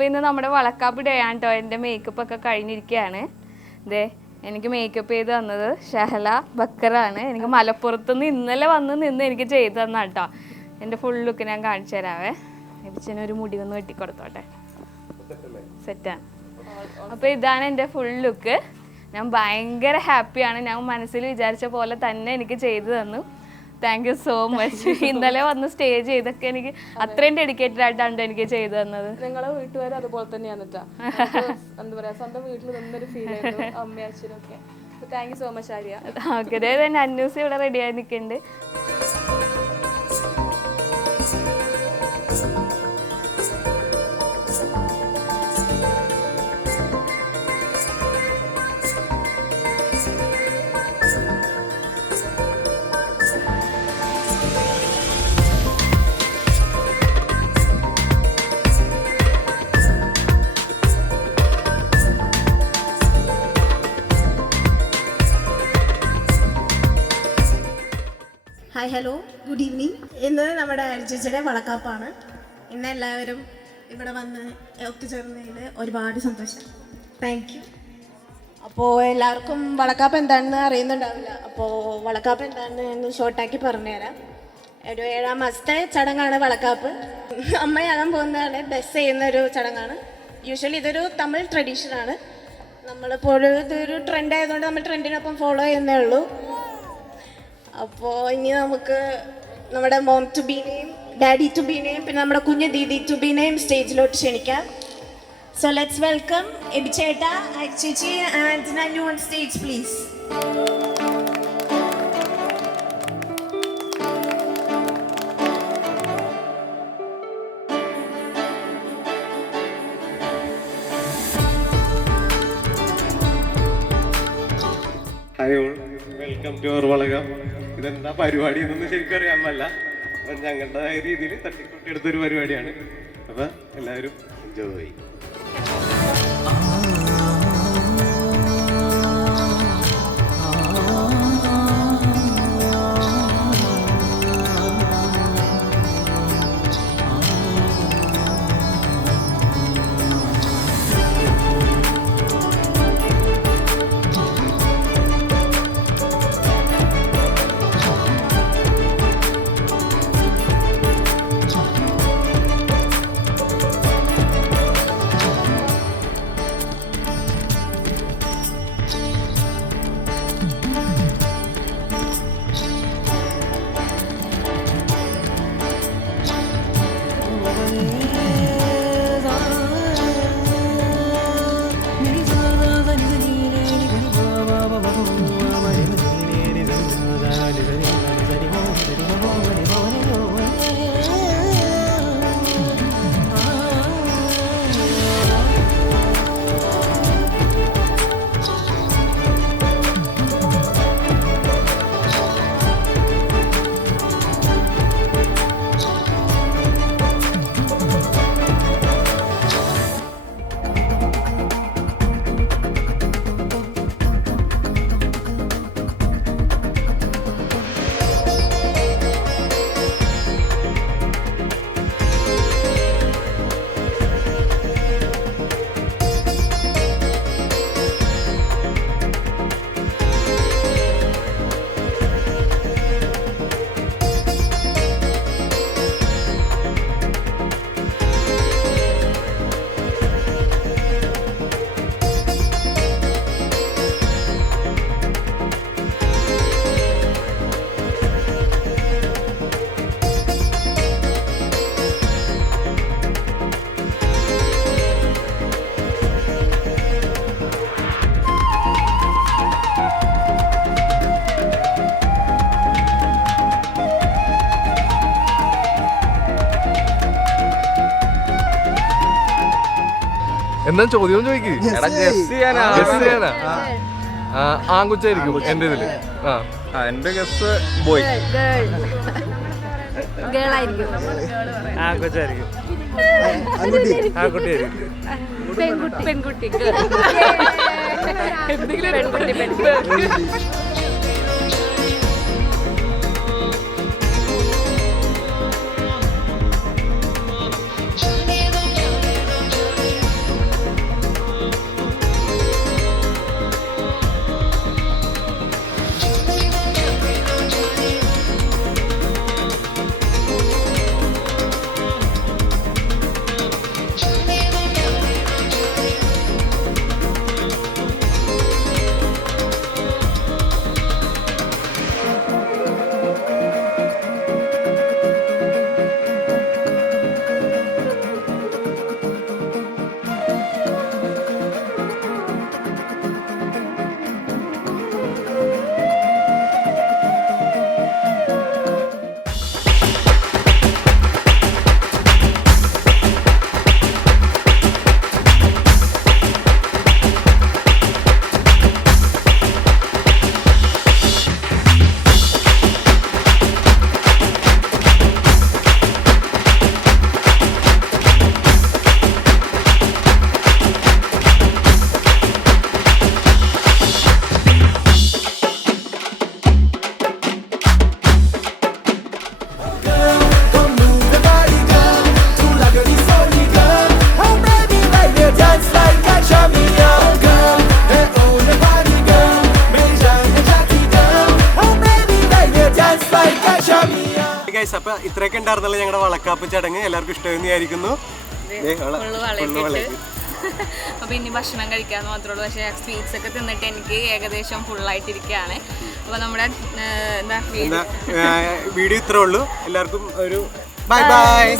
അപ്പോൾ ഇന്ന് നമ്മുടെ വളക്കാപ്പ് ഡേ ആണ് കേട്ടോ. എൻ്റെ മേക്കപ്പ് ഒക്കെ കഴിഞ്ഞിരിക്കുകയാണ്. ഇതേ എനിക്ക് മേക്കപ്പ് ചെയ്ത് തന്നത് ഷഹല ബക്കറാണ്. എനിക്ക് മലപ്പുറത്തുനിന്ന് ഇന്നലെ വന്ന് നിന്ന് എനിക്ക് ചെയ്ത് തന്ന കേട്ടോ. എൻ്റെ ഫുൾ ലുക്ക് ഞാൻ കാണിച്ചു തരാവേ. എബിച്ചനൊരു മുടി ഒന്ന് വെട്ടിക്കൊടുത്തോട്ടെ. സെറ്റാണ്. അപ്പോൾ ഇതാണ് എൻ്റെ ഫുൾ ലുക്ക്. ഞാൻ ഭയങ്കര ഹാപ്പിയാണ്. ഞാൻ മനസ്സിൽ വിചാരിച്ച പോലെ തന്നെ എനിക്ക് ചെയ്തു തന്നു. Thank you so much. ഇന്നലെ വന്ന് സ്റ്റേ ചെയ്തൊക്കെ എനിക്ക് അത്രയും ഡെഡിക്കേറ്റഡ് ആയിട്ടാണ് എനിക്ക് ചെയ്തു തന്നത്. നിങ്ങളെ വീട്ടുകാരും അതുപോലെ തന്നെയാണ് കേട്ടോ. എന്താ പറയാ, സ്വന്തം വീട്ടിൽ നിന്നൊരു ഫീൽ ആയിരുന്നു അമ്മയും അച്ഛനും ഒക്കെ. Thank you so much Arya. Okay, അതെ തന്നെ അന്വേഷി ഇവിടെ റെഡി ആയി നിൽക്കുന്നുണ്ട്. Hi, hello, good evening. ഇന്ന് നമ്മുടെ ചേച്ചിയുടെ വളക്കാപ്പാണ്. ഇന്ന് എല്ലാവരും ഇവിടെ വന്ന് ഒത്തുചേർന്നതിൽ ഒരുപാട് സന്തോഷം. Thank you. അപ്പോൾ എല്ലാവർക്കും വളക്കാപ്പ് എന്താണെന്ന് അറിയുന്നുണ്ടാവില്ല. അപ്പോൾ വളക്കാപ്പ് എന്താണെന്ന് എന്ന് ഷോർട്ടാക്കി പറഞ്ഞുതരാം. ഒരു 7-ാം മാസത്തെ ചടങ്ങാണ് വളക്കാപ്പ്. അമ്മയാകാൻ പോകുന്നതാണ് ബസ് ചെയ്യുന്നൊരു ചടങ്ങാണ്. യൂഷ്വലി ഇതൊരു തമിഴ് ട്രഡീഷനാണ്. നമ്മളിപ്പോൾ ഇതൊരു ട്രെൻഡ് ആയതുകൊണ്ട് നമ്മൾ ട്രെൻഡിനൊപ്പം ഫോളോ ചെയ്യുന്നേ ഉള്ളൂ. അപ്പോൾ ഇനി നമുക്ക് നമ്മുടെ മോം ടു ബീനെയും ഡാഡി ടു ബീനെയും പിന്നെ നമ്മുടെ കുഞ്ഞ് ദീദി ടു ബീനെയും സ്റ്റേജിലോട്ട് ക്ഷണിക്കാം. സോ ലെറ്റ്സ് വെൽക്കം എബി ചേട്ടാ, ചേച്ചി and Nannu on stage please. Hi all, welcome to our വളകം. ഇതെന്താ പരിപാടി എന്നൊന്നും ശരിക്കും അറിയാമല്ല. അപ്പം ഞങ്ങളുടേതായ രീതിയിൽ തട്ടിക്കൂട്ടിയെടുത്തൊരു പരിപാടിയാണ്. അപ്പം എല്ലാവരും എൻജോയ്. എന്താ ചോദ്യം ചോദിക്കും. ആൺകുച്ചായിരിക്കും എന്റെ ഇതില്. എന്റെ ഗസ് ബോയ്. ആൺകുച്ചായിരിക്കും. പെൺകുട്ടി. അപ്പൊ ഇത്രയൊക്കെ ഉണ്ടായിരുന്നല്ലോ ഞങ്ങളുടെ വളക്കാപ്പ് ചടങ്ങ്. എല്ലാവർക്കും ഇഷ്ടമെന്ന് വിചാരിക്കുന്നു. അപ്പൊ ഇനി ഭക്ഷണം കഴിക്കാന്ന് മാത്രമേ ഉള്ളൂ. പക്ഷേ സ്വീറ്റ്സ് ഒക്കെ തിന്നിട്ട് എനിക്ക് ഏകദേശം ഫുള്ളായിട്ടിരിക്കുകയാണ്. അപ്പൊ നമ്മുടെ വീഡിയോ ഇത്രേ ഉള്ളൂ. എല്ലാവർക്കും ഒരു ബൈ ബൈ.